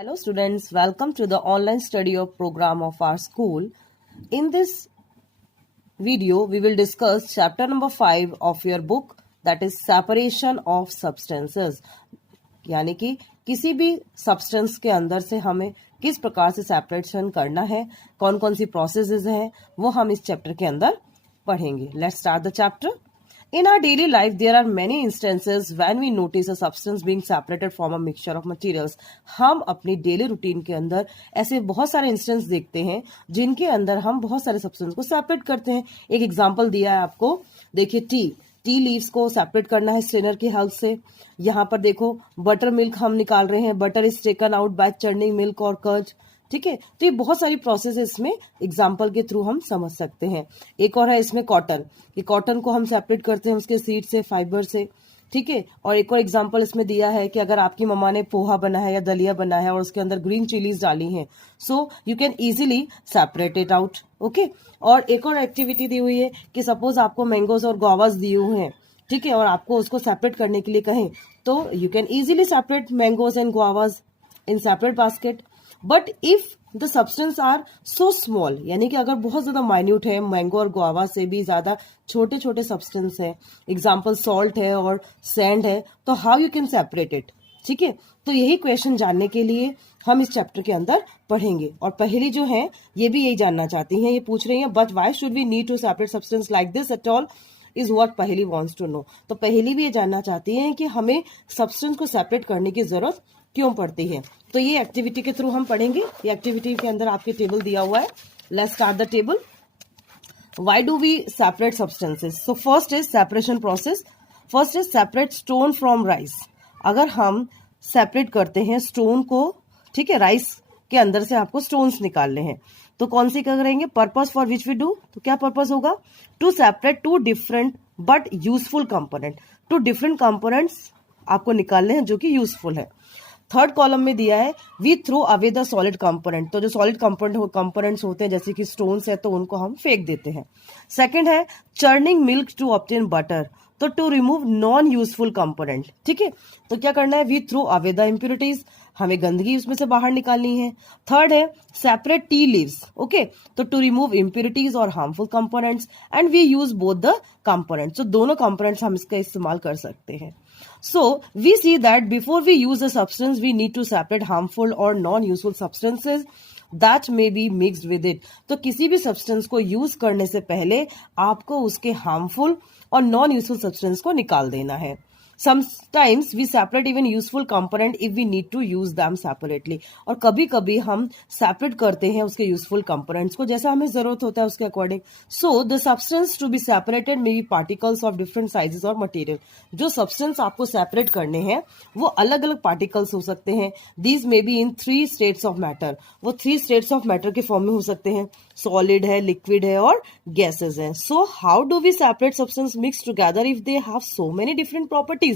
Hello students, welcome to the online study of program of our school. In this video, we will discuss chapter number 5 of your book, that is separation of substances. यानी कि किसी भी substance के अंदर से हमें किस प्रकार से सेपरेशन करना है, कौन कौन सी प्रोसेसेस हैं, वो हम इस चैप्टर के अंदर पढ़ेंगे. Let's start the chapter. In our daily life, there are many instances when we notice a substance being separated from a mixture of materials. हम अपनी डेली रूटीन के अंदर ऐसे बहुत सारे इंस्टेंस देखते हैं जिनके अंदर हम बहुत सारे सब्सटेंस को सेपरेट करते हैं. एक एग्जांपल दिया है आपको, देखिए टी लीव्स को सेपरेट करना है स्ट्रेनर की हेल्प से. यहाँ पर देखो बटर मिल्क हम निकाल रहे हैं, butter is taken out by churning milk और कर्ड. ठीक है, तो ये बहुत सारी प्रोसेस इसमें एग्जाम्पल के थ्रू हम समझ सकते हैं. एक और है इसमें कॉटन, कि कॉटन को हम सेपरेट करते हैं उसके सीड से, फाइबर से. ठीक है, और एक और एग्जाम्पल इसमें दिया है कि अगर आपकी मम्मा ने पोहा बना है या दलिया बना है और उसके अंदर ग्रीन चिलीज डाली हैं, so you can easily separate it out. Okay, और एक और एक्टिविटी दी हुई है कि सपोज आपको मैंगोज और गुआवाज दिए हुए हैं, ठीक है, और आपको उसको सेपरेट करने के लिए कहें तो you can easily separate mangoes and guavas in separate basket. But if the substance are so small, यानी कि अगर बहुत ज्यादा माइन्यूट है, मैंगो और गुआवा से भी ज्यादा छोटे छोटे सब्सटेंस है, एग्जाम्पल सॉल्ट है और सैंड है, तो how you can separate it. ठीक है, तो यही क्वेश्चन जानने के लिए हम इस चैप्टर के अंदर पढ़ेंगे. और पहली जो है ये भी यही जानना चाहती हैं, ये पूछ रही हैं but why should we need to separate substance like this at all is what Paheli wants to know. तो पहली भी ये जानना चाहती हैं कि हमें सब्सटेंस को सेपरेट करने की जरूरत क्यों पड़ती है. तो ये एक्टिविटी के थ्रू हम पढ़ेंगे. ये एक्टिविटी के अंदर आपके टेबल दिया हुआ है. Let's start the table. Why do we separate substances? So first is separation process. First is separate stone from rice. अगर हम सेपरेट करते हैं स्टोन को, ठीक है, राइस के अंदर से आपको स्टोन्स निकालने हैं, तो कौन सी करेंगे? Purpose for which we do. तो क्या पर्पस होगा? To separate two different but useful component. Two different components आपको निकालने हैं जो कि यूजफुल है. थर्ड कॉलम में दिया है we throw away the solid component. तो जो सॉलिड कंपोनेंट्स होते हैं जैसे कि स्टोन्स है तो उनको हम फेंक देते हैं. सेकंड है churning milk to obtain butter. तो to remove non useful component. ठीक है, तो क्या करना है? We throw away the impurities. हमें गंदगी उसमें से बाहर निकालनी है. थर्ड है सेपरेट टी लीव्स. ओके, तो टू रिमूव इम्प्योरिटीज और harmful components and we use both the components. तो दोनों कंपोनेंट्स हम इसका इस्तेमाल कर सकते हैं. So, we see that before we use a substance, we need to separate harmful or non-useful substances that may be mixed with it. तो किसी भी सब्सटेंस को यूज करने से पहले आपको उसके हार्मफुल और नॉन यूजफुल सब्सटेंस को निकाल देना है. Sometimes we separate even useful component if we need to use them separately. और कभी कभी हम सेपरेट करते हैं उसके यूजफुल कंपोनेंट्स को जैसा हमें जरूरत होता है उसके according. So the substance to be separated may be particles of different sizes और मटेरियल. जो सब्सटेंस आपको सेपरेट करने हैं वो अलग अलग पार्टिकल्स हो सकते हैं. These may be in 3 states of matter. वो 3 स्टेट्स ऑफ मैटर के फॉर्म में हो सकते हैं. सॉलिड है, लिक्विड है और गैसेस हैं. So how do we separate substance mix together if they have so many different properties?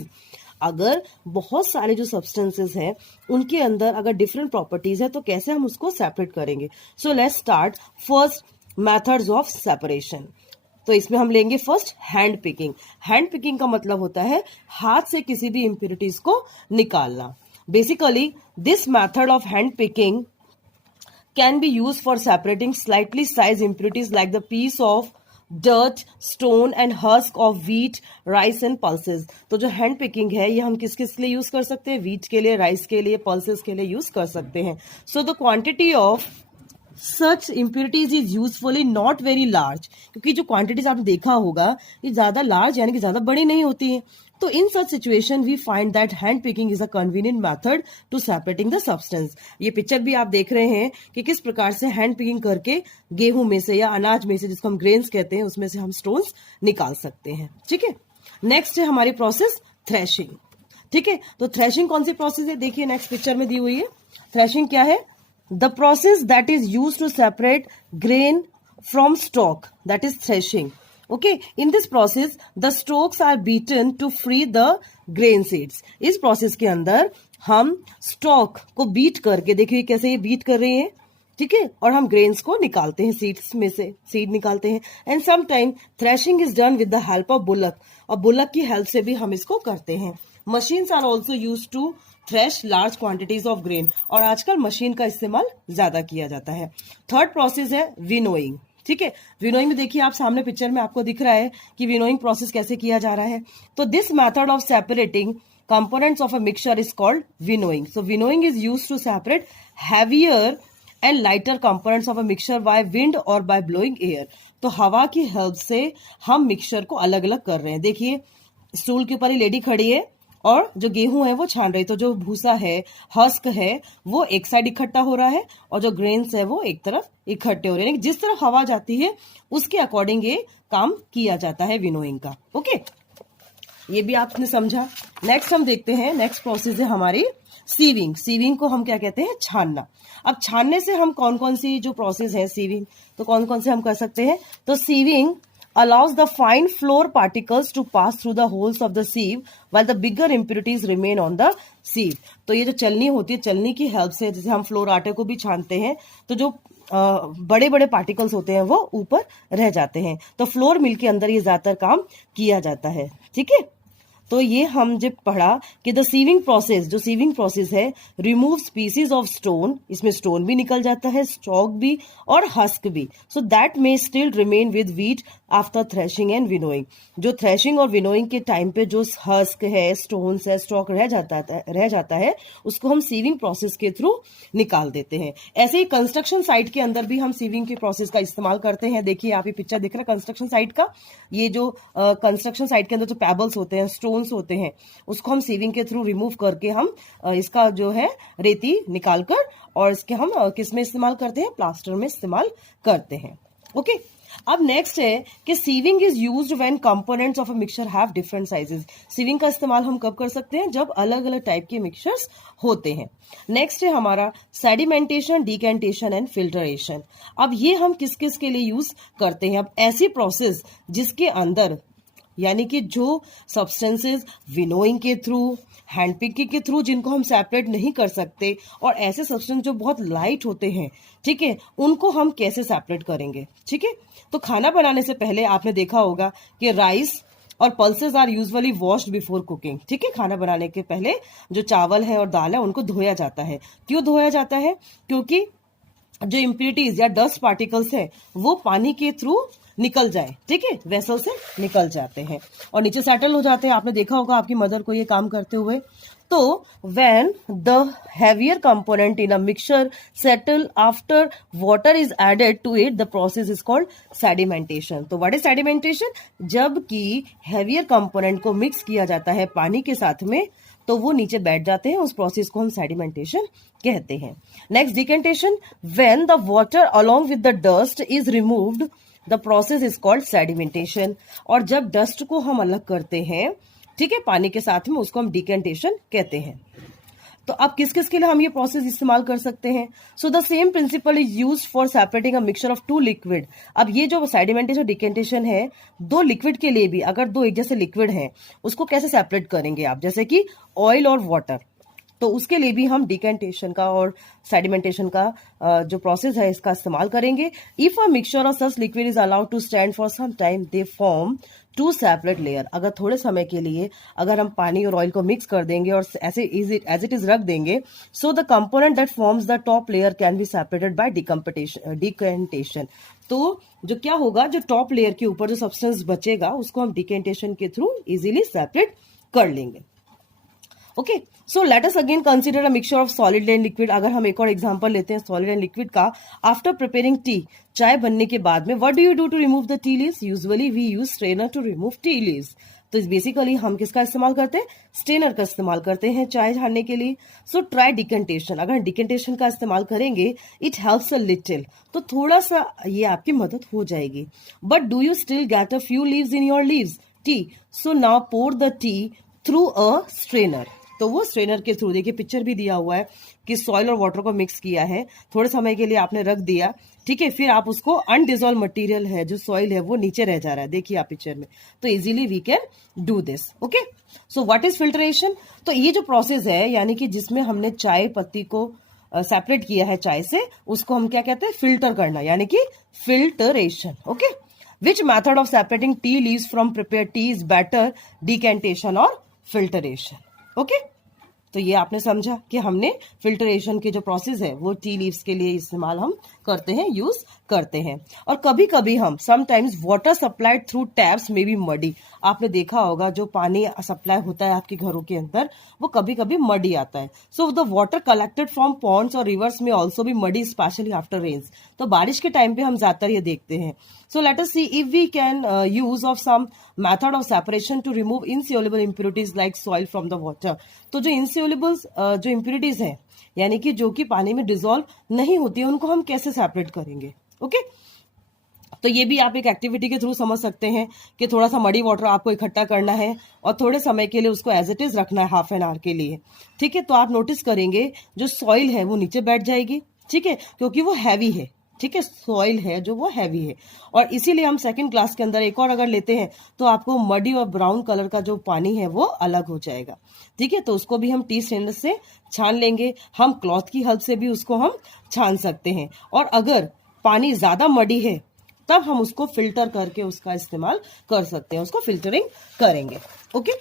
अगर बहुत सारे जो सब्सटेंसेस हैं उनके अंदर अगर डिफरेंट प्रॉपर्टीज है तो कैसे हम उसको सेपरेट करेंगे? So let's start first methods of separation. तो इसमें हम लेंगे first hand picking. Hand picking का मतलब होता है हाथ से किसी भी इम्प्योरिटीज को निकालना. Basically this method of hand picking can be used for separating slightly sized impurities like the piece of dirt, stone and husk of wheat, rice and pulses. तो जो हैंड पिकिंग है ये हम किस किस लिए यूज कर सकते हैं? व्हीट के लिए, राइस के लिए, पल्सेस के लिए यूज कर सकते हैं. So the quantity of such impurities is usefully not very large. क्योंकि जो क्वांटिटीज आपने देखा होगा ये ज्यादा लार्ज यानी कि ज्यादा बड़ी नहीं होती है. तो in such situation we find that hand picking is a convenient method to separating the substance. ये पिक्चर भी आप देख रहे हैं कि किस प्रकार से हैंड पिकिंग करके गेहूं में से या अनाज में से, जिसको हम ग्रेन्स कहते हैं, उसमें से हम स्टोन्स निकाल सकते हैं. ठीक है, नेक्स्ट है हमारी प्रोसेस थ्रेशिंग. ठीक है, तो थ्रेशिंग कौन सी प्रोसेस है? देखिए नेक्स्ट पिक्चर में दी हुई है. थ्रेशिंग क्या है? The process that is used to separate grain from stalk, that is threshing. Okay, in this process the stalks are beaten to free the grain seeds. इस process के अंदर हम stalk को बीट करके, देखिए कैसे ये बीट कर रहे हैं, ठीक है, और हम ग्रेन्स को निकालते हैं, सीड्स में से सीड निकालते हैं. And sometime threshing is done with the help of bullock. और बुलक की हेल्प से भी हम इसको करते हैं. Machines are also use to thresh large quantities of grain, और आजकल मशीन का इस्तेमाल ज्यादा किया जाता है। थर्ड प्रोसेस है विनोइंग। ठीक है, विनोइंग में देखिए आप सामने पिक्चर में आपको दिख रहा है कि विनोइंग प्रोसेस कैसे किया जा रहा है। तो this method of separating components of a mixture is called winnowing. So winnowing is used to separate heavier and lighter components of a mixture by wind or by blowing air. तो हवा की help से हम mixture को अलग अलग कर रहे हैं। देखिए स्टूल के ऊपर ही लेडी खड़ी है और जो गेहूं है वो छान रही, तो जो भूसा है, हस्क है, वो एक साइड इकट्ठा हो रहा है और जो ग्रेन्स है वो एक तरफ इकट्ठे हो रहे हैं। जिस तरफ हवा जाती है उसके अकॉर्डिंग ये काम किया जाता है विनोइंग का। ओके, ये भी आपने समझा। नेक्स्ट हम देखते हैं, नेक्स्ट प्रोसेस है हमारी सीविंग। सीविंग को हम क्या कहते हैं? छानना। अब छानने से हम कौन कौन सी जो प्रोसेस है सीविंग, तो कौन कौन से हम कर सकते हैं? तो sieving allows the fine flour particles to pass through the holes of the sieve while the bigger impurities remain on the sieve. तो ये जो चलनी होती है, चलनी की हेल्प से, जैसे हम फ्लोर आटे को भी छानते हैं तो जो बड़े बड़े पार्टिकल्स होते हैं वो ऊपर रह जाते हैं, तो फ्लोर मिल के अंदर ये ज्यादातर काम किया जाता है। ठीक है, तो ये हम जब पढ़ा कि द सीविंग प्रोसेस, जो सीविंग प्रोसेस है, रिमूव स्पीसीज ऑफ स्टोन, इसमें स्टोन भी निकल जाता है, स्टॉक भी और हस्क भी, so that may still remain with wheat after threshing and winnowing. जो थ्रेशिंग और विनोइंग के टाइम पे जो हस्क है, स्टोन्स है, स्टॉक रह जाता है उसको हम सीविंग प्रोसेस के थ्रू निकाल देते हैं। ऐसे ही कंस्ट्रक्शन साइट के अंदर भी हम सीविंग के प्रोसेस का इस्तेमाल करते हैं। देखिए आप ये पिक्चर दिख रहा है कंस्ट्रक्शन साइट का, ये जो कंस्ट्रक्शन साइट के अंदर जो पेबल्स होते हैं, स्टोन्स होते हैं, उसको हम सीविंग के थ्रू रिमूव करके हम इसका जो है रेती निकाल कर और इसके हम किस में इस्तेमाल करते हैं? प्लास्टर में इस्तेमाल करते हैं। ओके, अब नेक्स्ट है कि sieving is used when components of a mixture have different sizes. Sieving का इस्तेमाल हम कब कर सकते हैं? जब अलग अलग टाइप के मिक्सचर्स होते हैं। नेक्स्ट है हमारा सेडिमेंटेशन, डिकेंटेशन एंड फिल्टरेशन। अब ये हम किस किस के लिए यूज करते हैं? अब ऐसी प्रोसेस जिसके अंदर यानी कि जो सब्सटेंसेस विनोइंग के थ्रू, हैंड पिकिंग के थ्रू जिनको हम सेपरेट नहीं कर सकते, और ऐसे सब्सटेंस जो बहुत लाइट होते हैं, ठीक है, उनको हम कैसे सेपरेट करेंगे? ठीक है, तो खाना बनाने से पहले आपने देखा होगा कि राइस और pulses are usually washed before cooking. ठीक है, खाना बनाने के पहले जो चावल है और दाल है उनको धोया जाता है। क्यों धोया जाता है? क्योंकि जो इम्प्यूरिटीज या डस्ट पार्टिकल्स है वो पानी के थ्रू निकल जाए, ठीक है, वेसल से निकल जाते हैं और नीचे सेटल हो जाते हैं। आपने देखा होगा आपकी मदर को ये काम करते हुए। तो when the heavier component in a mixture settle after water is added to it, the process is called sedimentation. तो what is sedimentation? जबकि heavier component को मिक्स किया जाता है पानी के साथ में तो वो नीचे बैठ जाते हैं, उस प्रोसेस को हम सेडिमेंटेशन कहते हैं। Next decantation, when the water along with the dust is removed, the process is called sedimentation. और जब डस्ट को हम अलग करते हैं, ठीक है, पानी के साथ में, उसको हम डिकेंटेशन कहते हैं। तो अब किस किस के लिए हम ये प्रोसेस इस्तेमाल कर सकते हैं? So the same principle is used for separating a mixture of two liquid. अब ये जो सेडिमेंटेशन और डिकेंटेशन है, दो लिक्विड के लिए भी, अगर दो एक जैसे लिक्विड हैं उसको कैसे सेपरेट करेंगे आप? जैसे कि ऑयल और वाटर, तो उसके लिए भी हम डिकेंटेशन का और सेडिमेंटेशन का जो प्रोसेस है इसका इस्तेमाल करेंगे। If a mixture of such liquid is allowed to stand for some time, they form two separate layer. अगर थोड़े समय के लिए अगर हम पानी और ऑयल को मिक्स कर देंगे और ऐसे एज इट इज रख देंगे, so the component that forms the top layer can be separated by decantation. तो जो क्या होगा, जो टॉप लेयर के ऊपर जो सब्सटेंस बचेगा उसको हम डिकेंटेशन के थ्रू इजीली सेपरेट कर लेंगे। Okay, so let us again consider a mixture of solid and liquid. अगर हम एक और एग्जांपल लेते हैं सॉलिड एंड लिक्विड का। आफ्टर प्रिपेयरिंग टी, चाय बनने के बाद में, what do you do to remove the tea leaves? Usually we use strainer to remove tea leaves. तो बेसिकली हम किसका इस्तेमाल करते हैं? स्ट्रेनर का इस्तेमाल करते हैं चाय छानने के लिए। So try decantation. अगर डिकेंटेशन का इस्तेमाल करेंगे, इट हेल्प्स अ लिटिल, तो थोड़ा सा ये आपकी मदद हो जाएगी। But do you still get a few leaves in your leaves tea? So now pour the tea through a strainer. तो वो स्ट्रेनर के थ्रू, देखिए पिक्चर भी दिया हुआ है कि सॉइल और वाटर को मिक्स किया है, थोड़े समय के लिए आपने रख दिया, ठीक है, फिर आप उसको अनडिजोल्व मटेरियल है जो सॉइल है वो नीचे रह जा रहा है, देखिए आप पिक्चर में, तो easily we can do this. Okay, so what is filtration? तो ये जो प्रोसेस है यानी कि जिसमें हमने चाय पत्ती को सेपरेट किया है चाय से, उसको हम क्या कहते हैं? फिल्टर करना, यानी कि filtration. Okay, which method of separating tea leaves from prepared T is better, decantation और फिल्टरेशन? ओके, तो ये आपने समझा कि हमने फिल्टरेशन की जो प्रोसेस है वो टी लीव्स के लिए इस्तेमाल हम करते हैं, यूज करते हैं। और कभी कभी हम sometimes water supplied through taps में भी मडी, आपने देखा होगा जो पानी सप्लाई होता है आपके घरों के अंदर वो कभी कभी मडी आता है। So the water collected from ponds और रिवर्स में ऑल्सो भी मडी, स्पेशली आफ्टर रेन्स। तो बारिश के टाइम पे हम ज्यादातर ये देखते हैं। So let us see if we can use of some method of separation to remove insoluble impurities like soil from the water. तो जो इनसोल्युबल्स जो इंप्योरिटीज है यानी कि जो कि पानी में डिसॉल्व नहीं होती है उनको हम कैसे सेपरेट करेंगे। ओके तो ये भी आप एक एक्टिविटी के थ्रू समझ सकते हैं कि थोड़ा सा मडी वाटर आपको इकट्ठा करना है और थोड़े समय के लिए उसको एज इट इज रखना है, हाफ एन आवर के लिए। ठीक है, तो आप नोटिस करेंगे जो सॉइल है वो नीचे बैठ जाएगी। ठीक है, क्योंकि वो हैवी है। ठीक है, सॉइल है जो वो हैवी है और इसीलिए हम सेकंड क्लास के अंदर एक और अगर लेते हैं तो आपको मडी और ब्राउन कलर का जो पानी है वो अलग हो जाएगा। ठीक है, तो उसको भी हम टी स्टैंडर्ड से छान लेंगे, हम क्लॉथ की हेल्प से भी उसको हम छान सकते हैं। और अगर पानी ज्यादा मडी है तब हम उसको फिल्टर करके उसका इस्तेमाल कर सकते हैं, उसको फिल्टरिंग करेंगे। ओके,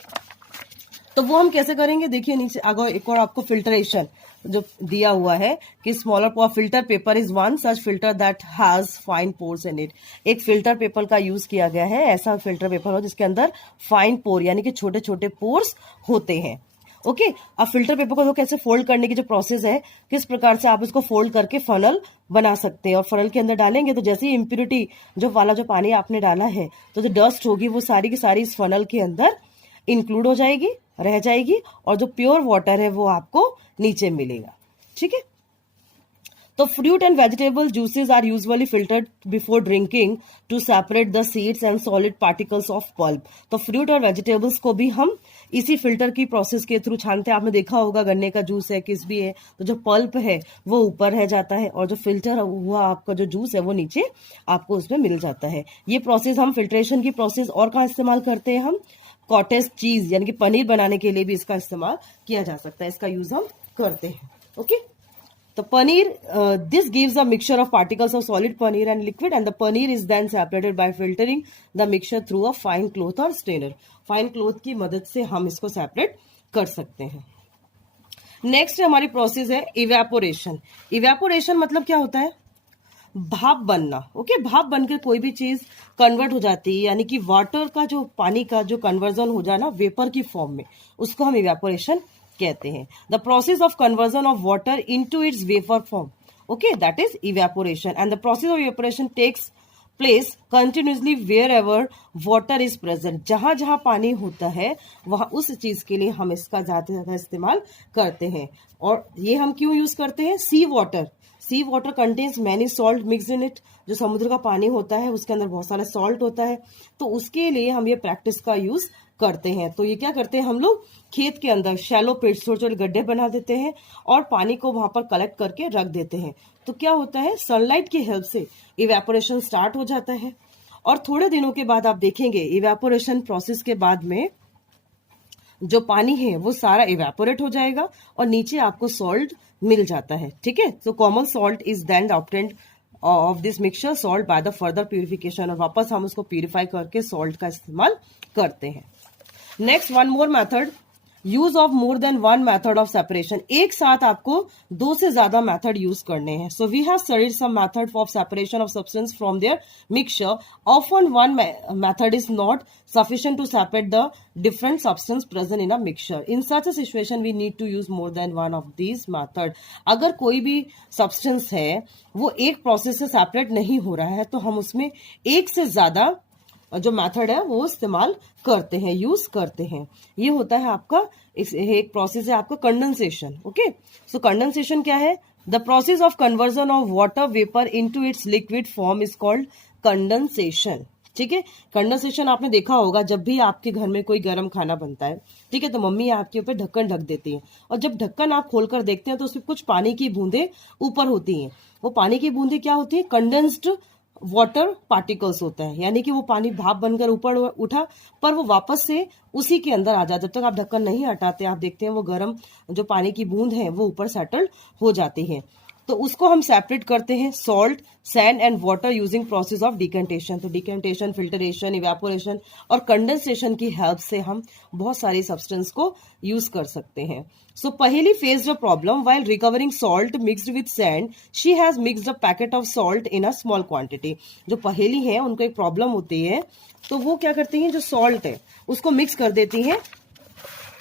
तो वो हम कैसे करेंगे, देखिए नीचे आगे एक और आपको फिल्टरेशन जो दिया हुआ है कि smaller filter paper is one such filter that has fine pores in it. एक फिल्टर पेपर का यूज किया गया है, ऐसा फिल्टर पेपर हो जिसके अंदर फाइन पोर यानी कि छोटे छोटे पोर्स होते हैं। ओके, अब फिल्टर पेपर को तो कैसे फोल्ड करने की जो प्रोसेस है, किस प्रकार से आप इसको फोल्ड करके फनल बना सकते हैं और फनल के अंदर डालेंगे तो जैसे ही इम्प्योरिटी जो वाला जो पानी आपने डाला है तो जो डस्ट होगी वो सारी की सारी इस फनल के अंदर इंक्लूड हो जाएगी, रह जाएगी और जो प्योर वाटर है वो आपको नीचे मिलेगा। ठीक है, तो fruit and vegetable juices are usually filtered before drinking to separate the seeds and solid particles of pulp. तो फ्रूट और वेजिटेबल्स को भी हम इसी फिल्टर की प्रोसेस के थ्रू छानते हैं। आपने देखा होगा गन्ने का जूस है, किस भी है, तो जो पल्प है वो ऊपर रह जाता है और जो फिल्टर हुआ आपका जो जूस है वो नीचे आपको उसमें मिल जाता है। ये प्रोसेस हम फिल्ट्रेशन की प्रोसेस और कहाँ इस्तेमाल करते हैं, हम कॉटेज चीज यानी कि पनीर बनाने के लिए भी इसका इस्तेमाल किया जा सकता है, इसका यूज हम करते हैं। ओके, तो paneer this gives a mixture of particles of solid paneer and liquid and the paneer is then separated by filtering the mixture through a fine cloth और स्ट्रेनर। फाइन क्लॉथ की मदद से हम इसको सेपरेट कर सकते हैं। नेक्स्ट हमारी प्रोसेस है इवेपोरेशन। इवेपोरेशन मतलब क्या होता है, भाप बनना। ओके, भाप बनकर कोई भी चीज कन्वर्ट हो जाती है यानी कि वाटर का जो पानी का जो कन्वर्जन हो जाना वेपर की फॉर्म में, उसको हम इवेपोरेशन कहते हैं। The process of conversion of water into its vapour form, okay, that is evaporation and the process of evaporation takes place continuously wherever water is present. जहां जहां पानी होता है वहां उस चीज के लिए हम इसका ज्यादा से ज्यादा इस्तेमाल करते हैं। और ये हम क्यों यूज करते हैं, sea water contains many salt mix in it. जो समुद्र का पानी होता है उसके अंदर बहुत सारा सॉल्ट होता है, तो उसके लिए हम ये प्रैक्टिस का यूज करते हैं। तो ये क्या करते हैं हम लोग, खेत के अंदर शैलो पिट्स, छोटे छोटे गड्ढे बना देते हैं और पानी को वहां पर कलेक्ट करके रख देते हैं। तो क्या होता है, सनलाइट की हेल्प से इवेपोरेशन स्टार्ट हो जाता है और थोड़े दिनों के बाद आप देखेंगे इवेपोरेशन प्रोसेस के बाद में जो पानी है वो सारा इवेपोरेट हो जाएगा और नीचे आपको सॉल्ट मिल जाता है। ठीक है, तो common salt is then obtained of this mixture salt by the further purification, और वापस हम उसको प्यूरिफाई करके सॉल्ट का इस्तेमाल करते हैं। Next one more method, use of more than one method of separation. एक साथ आपको दो से ज्यादा मेथड यूज करने हैं। So we have studied some method of separation of substance from their mixture. Often one method is not sufficient to separate the different substance present in a mixture. In such a situation we need to use more than one of these method. अगर कोई भी substance है वो एक process से separate नहीं हो रहा है तो हम उसमें एक से ज्यादा जो मेथड है वो इस्तेमाल करते हैं, यूज करते हैं। ये होता है आपका एक प्रोसेस है आपका कंडेंसेशन। ओके, सो कंडेंसेशन क्या है, the process of conversion of water vapour into its liquid form is called condensation. ठीक है, कंडेंसेशन आपने देखा होगा जब भी आपके घर में कोई गर्म खाना बनता है, ठीक है, तो मम्मी आपके ऊपर ढक्कन ढक देती है और जब ढक्कन आप खोलकर देखते हैं तो उसमें कुछ पानी की बूंदें ऊपर होती हैं। वो पानी की बूंदें क्या होती है, कंडेंस्ड वाटर पार्टिकल्स होता है, यानी कि वो पानी भाप बनकर ऊपर उठा पर वो वापस से उसी के अंदर आ जाता है। जब तक आप ढक्कन नहीं हटाते आप देखते हैं वो गर्म जो पानी की बूंद है वो ऊपर सेटल हो जाती है। तो उसको हम सेपरेट करते हैं salt, sand and water using process of decantation. तो डिकेंटेशन, फिल्टरेशन, इवेपोरेशन और कंडेंसेशन की हेल्प से हम बहुत सारी सब्सटेंस को यूज कर सकते हैं। सो पहेली faced a problem while recovering salt mixed with sand, she has mixed a packet of salt in a small quantity. जो पहेली है उनको एक प्रॉब्लम होती है, तो वो क्या करती हैं, जो सॉल्ट है उसको मिक्स कर देती हैं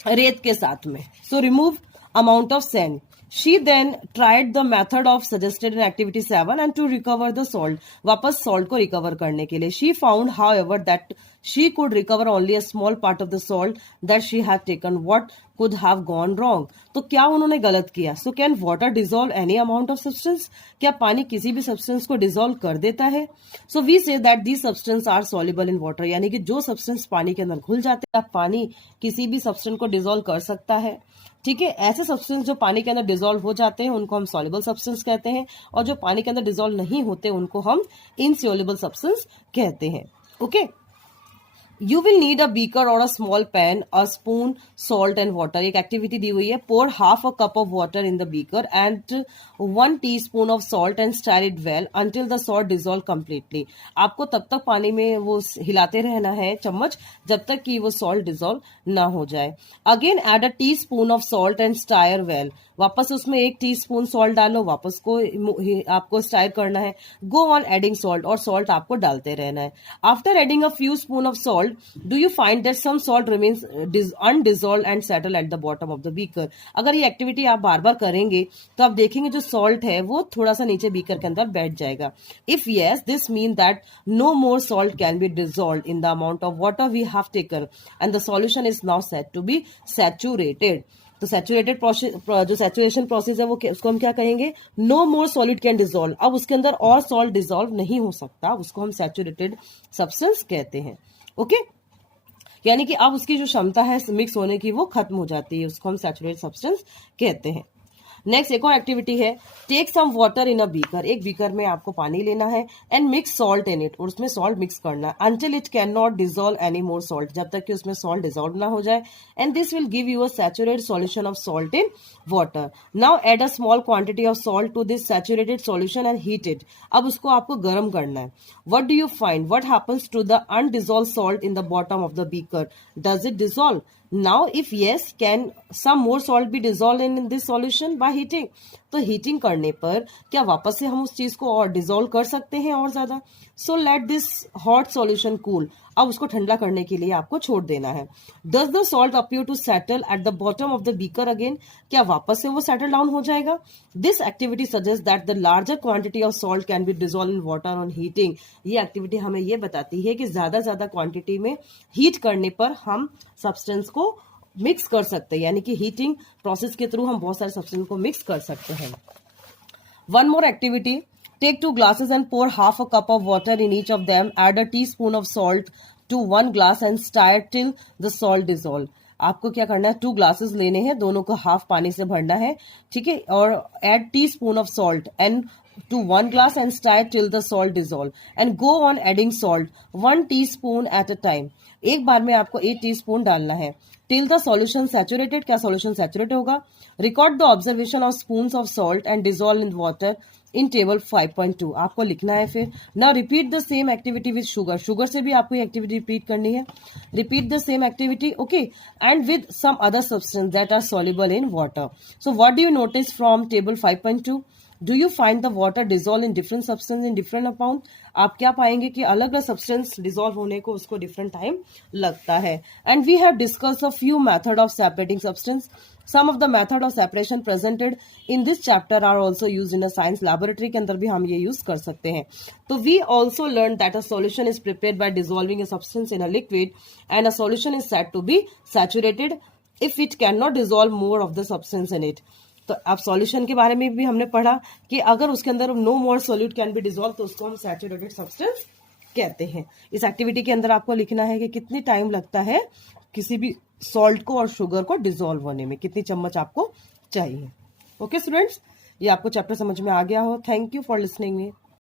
रेत के साथ में। So remove amount of sand. She then tried the method of suggested in activity 7 and to recover the salt. वापस salt को recover करने के लिए she found however that she could recover only a small part of the salt that she had taken. What could have gone wrong? तो क्या उन्होंने गलत किया? So can water dissolve any amount of substance? क्या पानी किसी भी substance को dissolve कर देता है? So we say that these substances are soluble in water. यानी कि जो substance पानी के अंदर घुल जाते हैं, पानी किसी भी substance को dissolve कर सकता है। ठीक है, ऐसे सब्सटेंस जो पानी के अंदर डिसॉल्व हो जाते हैं उनको हम सॉल्युबल सब्सटेंस कहते हैं, और जो पानी के अंदर डिसॉल्व नहीं होते उनको हम इनसॉल्युबल सब्सटेंस कहते हैं। Okay, you will need a beaker और a small pan, a spoon, salt and water. एक एक्टिविटी दी हुई है, pour half a cup of water in the beaker and 1 teaspoon of salt and stir it well until the salt dissolve completely. आपको तब तक पानी में वो हिलाते रहना है चम्मच जब तक कि वो सॉल्ट डिसॉल्व ना हो जाए। Again add a teaspoon of salt and stir well. वापस उसमें 1 टीस्पून सॉल्ट डालो, वापस को आपको स्टायर करना है। गो ऑन एडिंग सॉल्ट, और सॉल्ट आपको डालते रहना है। After adding a few spoon of salt, do you find that some salt remains undissolved and settle at the bottom of the beaker. अगर ये एक्टिविटी आप बार बार करेंगे तो आप देखेंगे जो सॉल्ट है वो थोड़ा सा नीचे बीकर के अंदर बैठ जाएगा। If yes, this mean that no more salt can be dissolved in the amount of water we have taken and the solution is now set to be saturated. तो सैचुरेटेड प्रोसेस, जो saturation process है वो उसको हम क्या कहेंगे, no more solid can dissolve. अब उसके अंदर और सॉल्ट डिसॉल्व नहीं हो सकता, उसको हम सैचुरेटेड सब्सटेंस कहते हैं। ओके, यानी कि अब उसकी जो क्षमता है मिक्स होने की वो खत्म हो जाती है, उसको हम सैचुरेटेड सब्सटेंस कहते हैं। नेक्स्ट एक और एक्टिविटी है, take some water in a beaker. एक बीकर में आपको पानी लेना है and mix salt in it, और उसमें सॉल्ट मिक्स करना है until it can not dissolve any more salt, जब तक कि उसमें सॉल्ट डिसॉल्व ना हो जाए। And this will give you a saturated solution of salt in water. Now add a small quantity of salt to this saturated solution and heat it. अब उसको आपको गर्म करना है। What do you find, what happens to the undissolve salt in the bottom of the beaker? Does it dissolve? Now, if yes, can some more salt be dissolved in this solution by heating? तो heating करने पर क्या वापस से हम उस चीज को और डिसॉल्व कर सकते हैं और ज्यादा? So let this hot solution cool. अब उसको ठंडा करने के लिए आपको छोड़ देना है। Does the salt appear to settle at the bottom of the beaker again? क्या वापस से वो सेटल डाउन हो जाएगा? This activity suggest that the larger quantity of salt can be dissolve in water on heating. ये activity हमें ये बताती है कि ज्यादा क्वांटिटी में हीट करने पर हम सब्सटेंस को मिक्स कर सकते हैं, यानी कि हीटिंग प्रोसेस के थ्रू हम बहुत सारे सब्सटेंस को मिक्स कर सकते हैं। One more activity, take 2 glasses and pour half a cup of water in each of them. Add a teaspoon of salt to 1 glass and stir till the salt dissolve. आपको क्या करना है, 2 glasses लेने हैं, दोनों को हाफ पानी से भरना है, ठीक है, और add teaspoon of salt and to 1 glass and stir till the salt dissolve and go on adding salt 1 teaspoon at a time. एक बार में आपको 8 टीस्पून डालना है। till the solution saturated, क्या solution saturate होगा? record the observation of spoons of salt and dissolve in water in table 5.2. आपको लिखना है फिर। now repeat the same activity with sugar. sugar से भी आपको ये activity repeat करनी है। repeat the same activity, okay, and with some other substance that are soluble in water. so what do you notice from table 5.2? Do you find the water dissolve in different substance in different amount? आप क्या पाएंगे कि अलग अलग substance dissolve होने को उसको different time लगता है। And we have discuss a few method of separating substance. Some of the method of separation presented in this chapter are also use in a science laboratory के अंदर भी हम ये यूज कर सकते हैं. तो we also learn that a solution is prepared by dissolving a substance in a liquid and a solution is said to be saturated if it can not dissolve more of the substance in it. तो अब solution के बारे में भी हमने पढ़ा कि अगर उसके अंदर no more solute can be dissolve तो उसको हम सैचुरेटेड सब्सटेंस कहते हैं. इस एक्टिविटी के अंदर आपको लिखना है कि कितनी टाइम लगता है किसी भी सॉल्ट को और शुगर को डिसॉल्व होने में, कितनी चम्मच आपको चाहिए. ओके स्टूडेंट्स, ये आपको चैप्टर समझ में आ गया हो. Thank you for listening me.